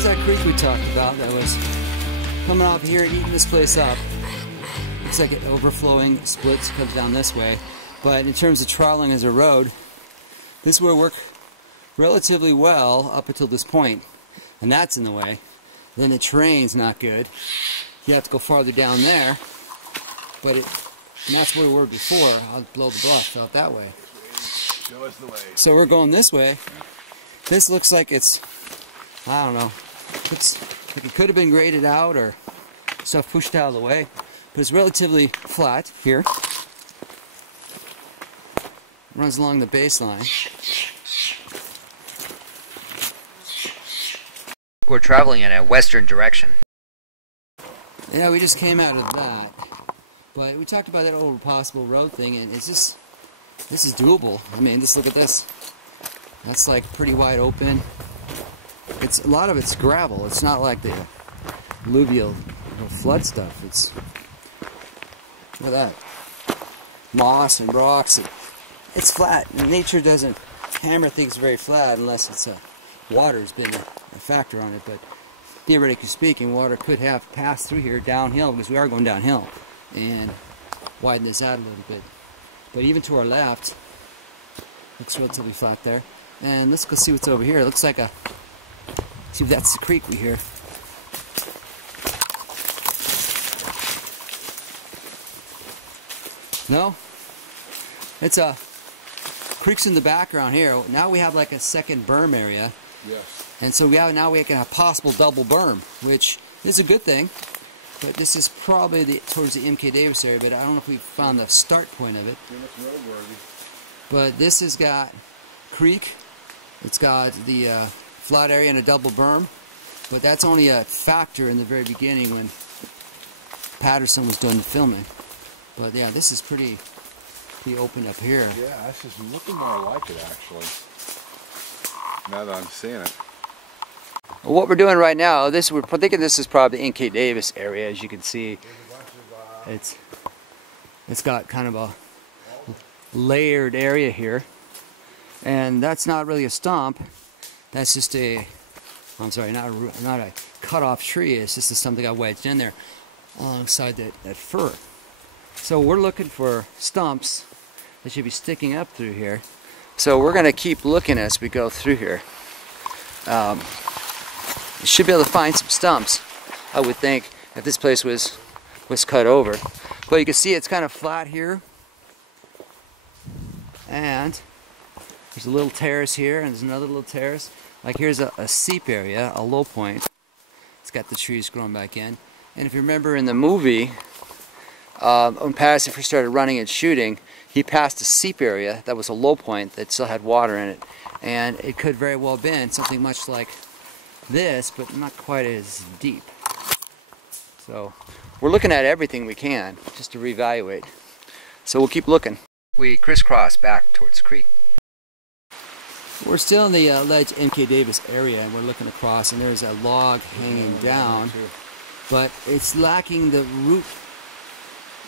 There's that creek we talked about that was coming off here and eating this place up. Looks like it overflowing splits, comes down this way. But in terms of troweling as a road, this will work relatively well up until this point. And that's in the way. Then the terrain's not good. You have to go farther down there. But and that's where we were before. I'll blow the bluff out that way. Show us the way. So we're going this way. This looks like it's, I don't know, looks like it could have been graded out or stuff pushed out of the way. But it's relatively flat here. Runs along the baseline. We're traveling in a western direction. Yeah, we just came out of that. But we talked about that old possible road thing, and it's just, this is doable. I mean, just look at this. That's like pretty wide open. It's a lot of it's gravel. It's not like the alluvial flood stuff. It's, look at that. Moss and rocks. It's flat. Nature doesn't hammer things very flat unless it's water's been a factor on it. But theoretically speaking, water could have passed through here downhill because we are going downhill and widen this out a little bit. But even to our left, looks relatively flat there. And let's go see what's over here. It looks like a, see if that's the creek we hear. No? It's a creek's in the background here. Now we have like a second berm area. Yes. And so now we can have possible double berm, which is a good thing. But this is probably towards the M.K. Davis area, but I don't know if we found the start point of it. But this has got creek, it's got the flat area and a double berm, but that's only a factor in the very beginning when Patterson was doing the filming. But yeah, this is pretty open up here. Yeah, this is looking more like it actually, now that I'm seeing it. Well, what we're doing right now, we're thinking this is probably the N.K. Davis area. As you can see, it's got kind of a layered area here, and that's not really a stump. That's just I'm sorry, not a cut-off tree. It's just something I wedged in there alongside that fir. So we're looking for stumps that should be sticking up through here. So we're going to keep looking as we go through here. You should be able to find some stumps, I would think, if this place was cut over. But you can see it's kind of flat here. And there's a little terrace here, and there's another little terrace. Like here's a seep area, a low point. It's got the trees growing back in. And if you remember in the movie, when Patterson first started running and shooting, he passed a seep area that was a low point that still had water in it. And it could very well have been something much like this, but not quite as deep. So we're looking at everything we can just to reevaluate. So we'll keep looking. We crisscross back towards the creek. We're still in the ledge M.K. Davis area, and we're looking across, and there's a log hanging down, but it's lacking the root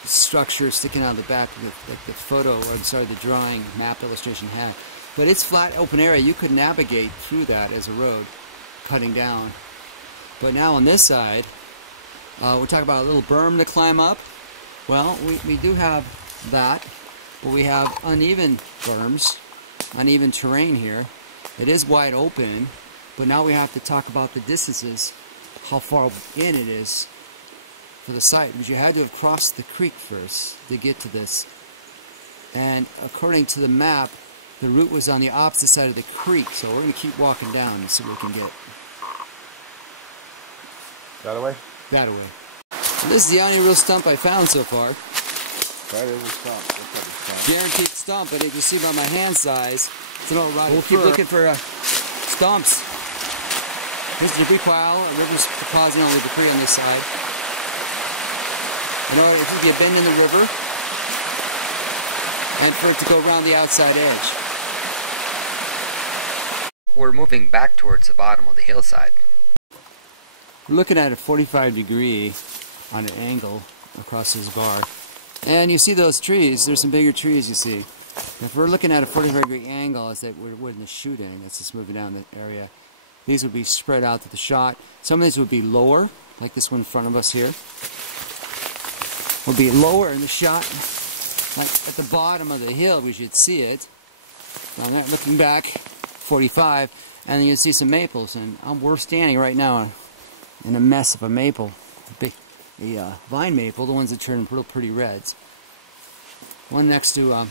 structure sticking out of the back that the photo, or I'm sorry, the drawing map illustration had. But it's flat open area. You could navigate through that as a road, cutting down. But now on this side, we're talking about a little berm to climb up. Well, we do have that, but we have uneven berms, uneven terrain here. It is wide open, but now we have to talk about the distances, how far in it is for the site, because you had to have crossed the creek first to get to this. And according to the map, the route was on the opposite side of the creek, so we're going to keep walking down and see what we can get. That away? That away. And this is the only real stump I found so far. That is a stump. That's a stump. Guaranteed stump, but as you see by my hand size, it's an old rotted fir. We'll keep looking for stumps. Here's the debris pile. We're just depositing all the debris on this side. In order to be a bend in the river, and for it to go around the outside edge. We're moving back towards the bottom of the hillside. We're looking at a 45-degree on an angle across this bar. And you see those trees, there's some bigger trees you see. If we're looking at a 45-degree angle, as that we're in the shooting, that's just moving down the area, These would be spread out to the shot. Some of these would be lower, like this one in front of us here. Would be lower in the shot. Like at the bottom of the hill, we should see it. Down there, looking back, 45, and then you see some maples. And we're standing right now in a mess of a maple, a vine maple, the ones that turn real pretty reds. One next to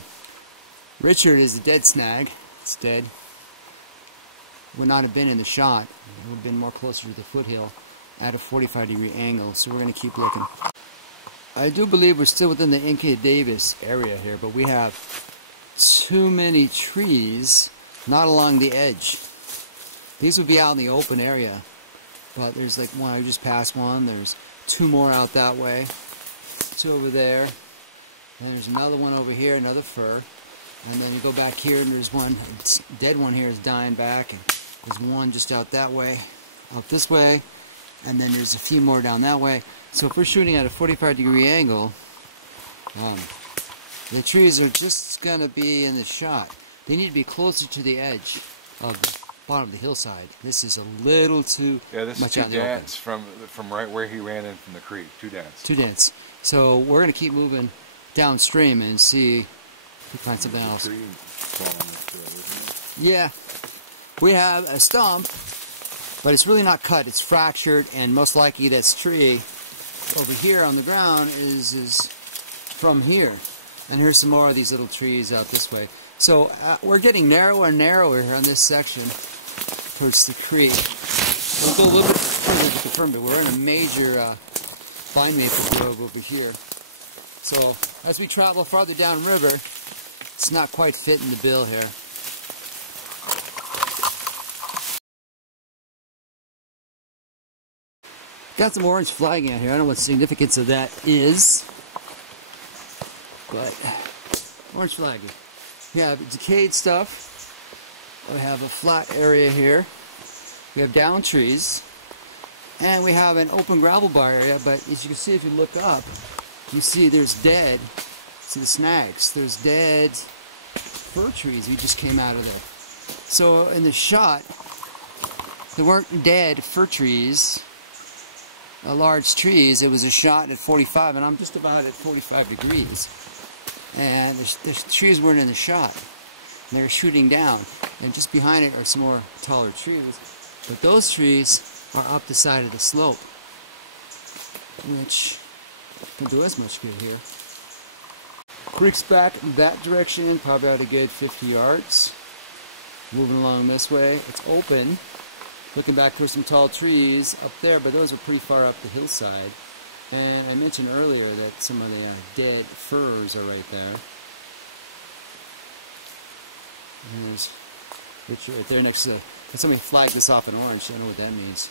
Richard is a dead snag. It's dead. Would not have been in the shot. It would have been more closer to the foothill at a 45-degree angle. So we're going to keep looking. I do believe we're still within the N.K. Davis area here, but we have too many trees not along the edge. These would be out in the open area, but there's like one, I just passed one, there's two more out that way, two over there, and there's another one over here, another fir, and then you go back here and there's one, dead one here is dying back, and there's one just out that way, out this way, and then there's a few more down that way. So if we're shooting at a 45-degree angle, the trees are just going to be in the shot. They need to be closer to the edge of the bottom of the hillside. This is a little too much out in the open. Too dense from right where he ran in from the creek. Too dense. Too dense. So we're going to keep moving downstream and see if we find something else. Yeah. We have a stump, but it's really not cut. It's fractured, and most likely this tree over here on the ground is from here. And here's some more of these little trees out this way. So we're getting narrower and narrower here on this section towards the creek. We'll go a little bit further to confirm it. We're in a major vine maple grove over here. So as we travel farther downriver, it's not quite fitting the bill here. Got some orange flagging out here. I don't know what the significance of that is, but orange flagging. We have decayed stuff. We have a flat area here. We have down trees, and we have an open gravel bar area. But as you can see, if you look up, you see there's dead. See the snags. There's dead fir trees we just came out of there. So in the shot, there weren't dead fir trees. Large trees. It was a shot at 45, and I'm just about at 45 degrees. And the trees weren't in the shot. They're shooting down, and just behind it are some more taller trees. But those trees are up the side of the slope, which don't do us much good here. Creek's back in that direction, probably out a good 50 yards. Moving along this way. It's open. Looking back for some tall trees up there, but those are pretty far up the hillside. And I mentioned earlier that some of the dead firs are right there. And there's Richard right there next to the... Somebody flagged this off in orange, I don't know what that means.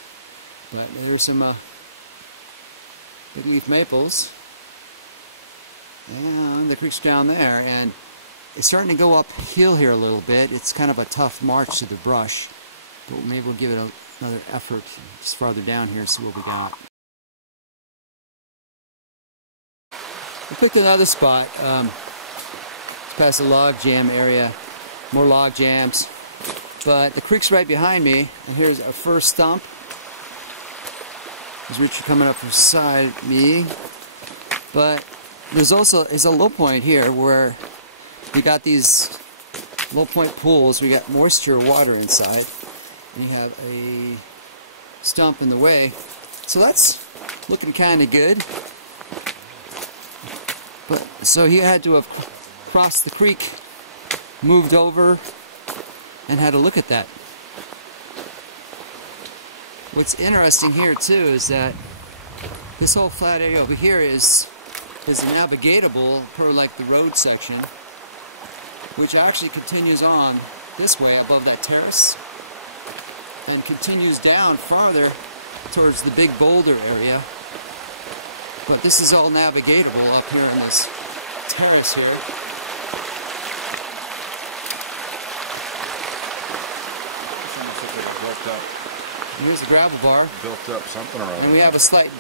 But there's some big leaf maples. And the creek's down there, and it's starting to go uphill here a little bit. It's kind of a tough march to the brush. But maybe we'll give it another effort just farther down here and see what we got. We picked another spot. Past a log jam area. More log jams. But the creek's right behind me. And here's our first stump. There's Richard coming up beside me. But there's a low point here where we got these low point pools. We got moisture water inside. And you have a stump in the way. So that's looking kind of good. But so he had to have crossed the creek, moved over, and had a look at that. What's interesting here too is that this whole flat area over here is navigatable per like the road section, which actually continues on this way above that terrace. And continues down farther towards the big boulder area. But this is all navigatable up here on this terrace here. And here's the gravel bar. Built up something or other. And we have a slight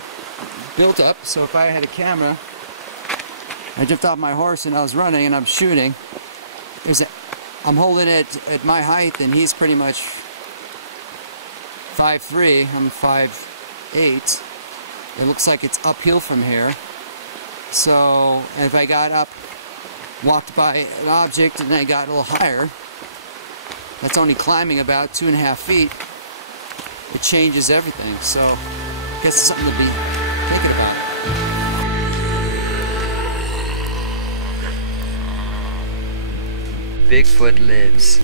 built up, so if I had a camera, I jumped off my horse and I was running and I'm shooting. I'm holding it at my height and he's pretty much 5'3", I'm 5'8". It looks like it's uphill from here. So if I got up, walked by an object, and I got a little higher, that's only climbing about 2.5 feet. It changes everything. So I guess it's something to be thinking about. Bigfoot lives.